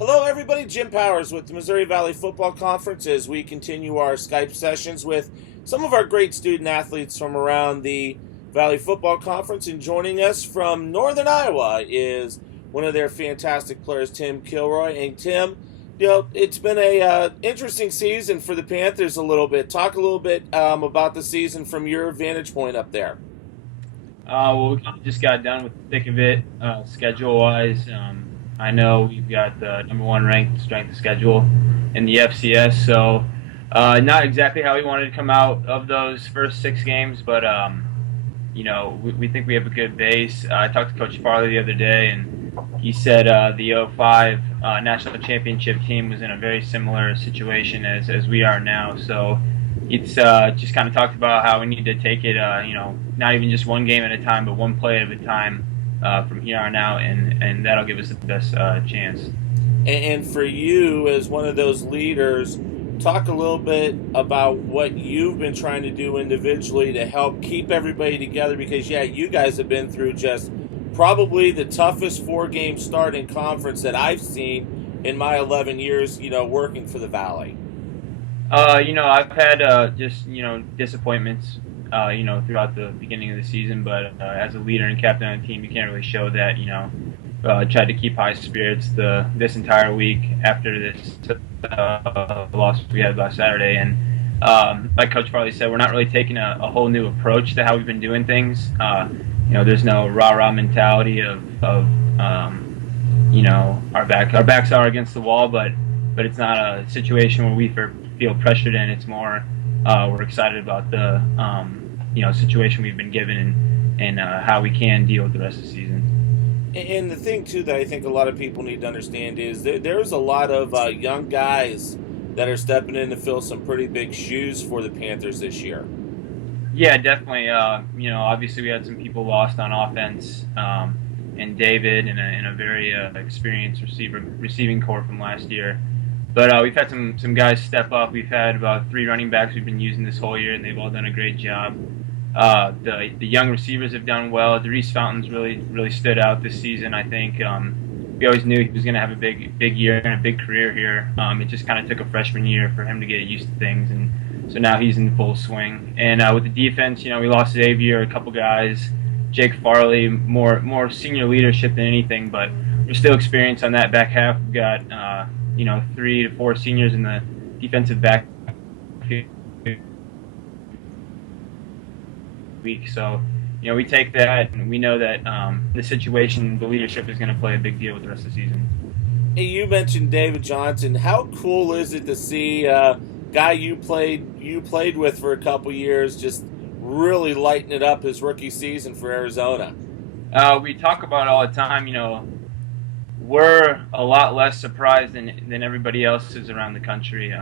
Hello, everybody. Jim Powers with the Missouri Valley Football Conference as we continue our Skype sessions with some of our great student athletes from around the Valley Football Conference. And joining us from Northern Iowa is one of their fantastic players, Tim Kilroy. And Tim, it's been a interesting season for the Panthers a little bit. Talk a little bit about the season from your vantage point up there. Well, we just got done with the thick of it, schedule-wise. I know we've got the number one ranked strength of schedule in the FCS, so not exactly how we wanted to come out of those first 6 games, but we think we have a good base. I talked to Coach Farley the other day, and he said the 05 national championship team was in a very similar situation as we are now. So it's just kind of talked about how we need to take it, not even just one game at a time, but one play at a time from here on out, and that'll give us the best chance. And for you, as one of those leaders, talk a little bit about what you've been trying to do individually to help keep everybody together, because, you guys have been through just probably the toughest 4-game start in conference that I've seen in my 11 years, working for the Valley. I've had disappointments, throughout the beginning of the season, but as a leader and captain of the team, you can't really show that, tried to keep high spirits this entire week after this loss we had last Saturday. And like Coach Farley said, we're not really taking a whole new approach to how we've been doing things. There's no rah-rah mentality of our backs are against the wall, but it's not a situation where we feel pressured in. It's more we're excited about the situation we've been given and how we can deal with the rest of the season. And the thing, too, that I think a lot of people need to understand is that there's a lot of young guys that are stepping in to fill some pretty big shoes for the Panthers this year. Yeah, definitely. Obviously we had some people lost on offense, and David and a very experienced receiving core from last year. But we've had some guys step up. We've had about 3 running backs we've been using this whole year, and they've all done a great job. The young receivers have done well. Darius Fountain's really stood out this season. I think we always knew he was going to have a big year and a big career here. It just kind of took a freshman year for him to get used to things, and so now he's in full swing. And with the defense, we lost Xavier, a couple guys, Jake Farley, more senior leadership than anything, but we're still experienced on that back half. We've got 3 to 4 seniors in the defensive back week. So, we take that, and we know that the situation, the leadership is going to play a big deal with the rest of the season. Hey, you mentioned David Johnson. How cool is it to see a guy you played with for a couple years just really lighting it up his rookie season for Arizona? We talk about it all the time. We're a lot less surprised than everybody else is around the country.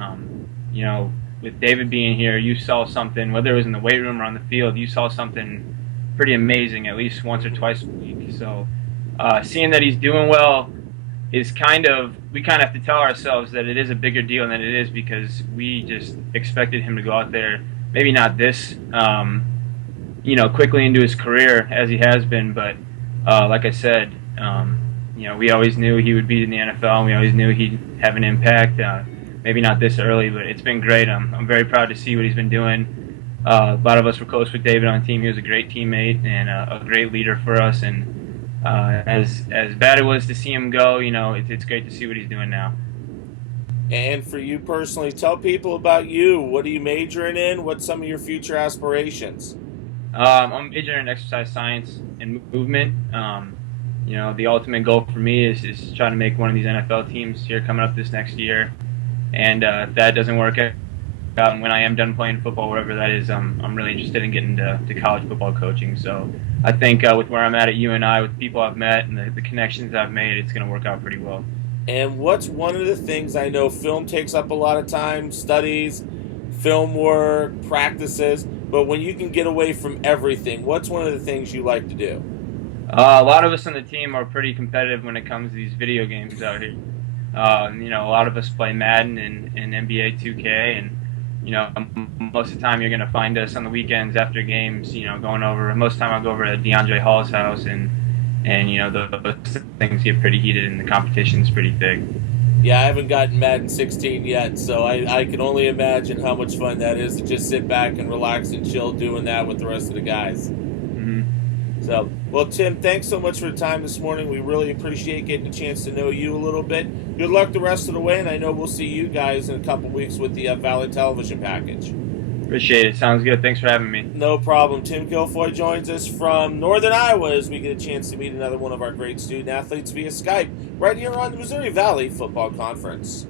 With David being here, you saw something, whether it was in the weight room or on the field, you saw something pretty amazing at least once or twice a week. So seeing that he's doing well is we kind of have to tell ourselves that it is a bigger deal than it is, because we just expected him to go out there, maybe not this, quickly into his career as he has been, but like I said, we always knew he would be in the NFL, and we always knew he'd have an impact. Maybe not this early, but it's been great. I'm very proud to see what he's been doing. A lot of us were close with David on the team. He was a great teammate and a great leader for us. And as bad it was to see him go, it's great to see what he's doing now. And for you personally, tell people about you. What are you majoring in? What's some of your future aspirations? I'm majoring in exercise science and movement. The ultimate goal for me is trying to make one of these NFL teams here coming up this next year. And if that doesn't work out, and when I am done playing football, wherever that is, I'm really interested in getting to college football coaching. So I think with where I'm at UNI, with people I've met and the connections I've made, it's going to work out pretty well. And what's one of the things, I know film takes up a lot of time, studies, film work, practices, but when you can get away from everything, what's one of the things you like to do? A lot of us on the team are pretty competitive when it comes to these video games out here. A lot of us play Madden and NBA 2K, and most of the time you're going to find us on the weekends after games, going over. Most of the time I'll go over to DeAndre Hall's house, and those things get pretty heated and the competition's pretty big. Yeah, I haven't gotten Madden 16 yet, so I can only imagine how much fun that is to just sit back and relax and chill doing that with the rest of the guys. So, well, Tim, thanks so much for your time this morning. We really appreciate getting a chance to know you a little bit. Good luck the rest of the way, and I know we'll see you guys in a couple weeks with the Valley Television package. Appreciate it. Sounds good. Thanks for having me. No problem. Tim Kilfoy joins us from Northern Iowa as we get a chance to meet another one of our great student athletes via Skype right here on the Missouri Valley Football Conference.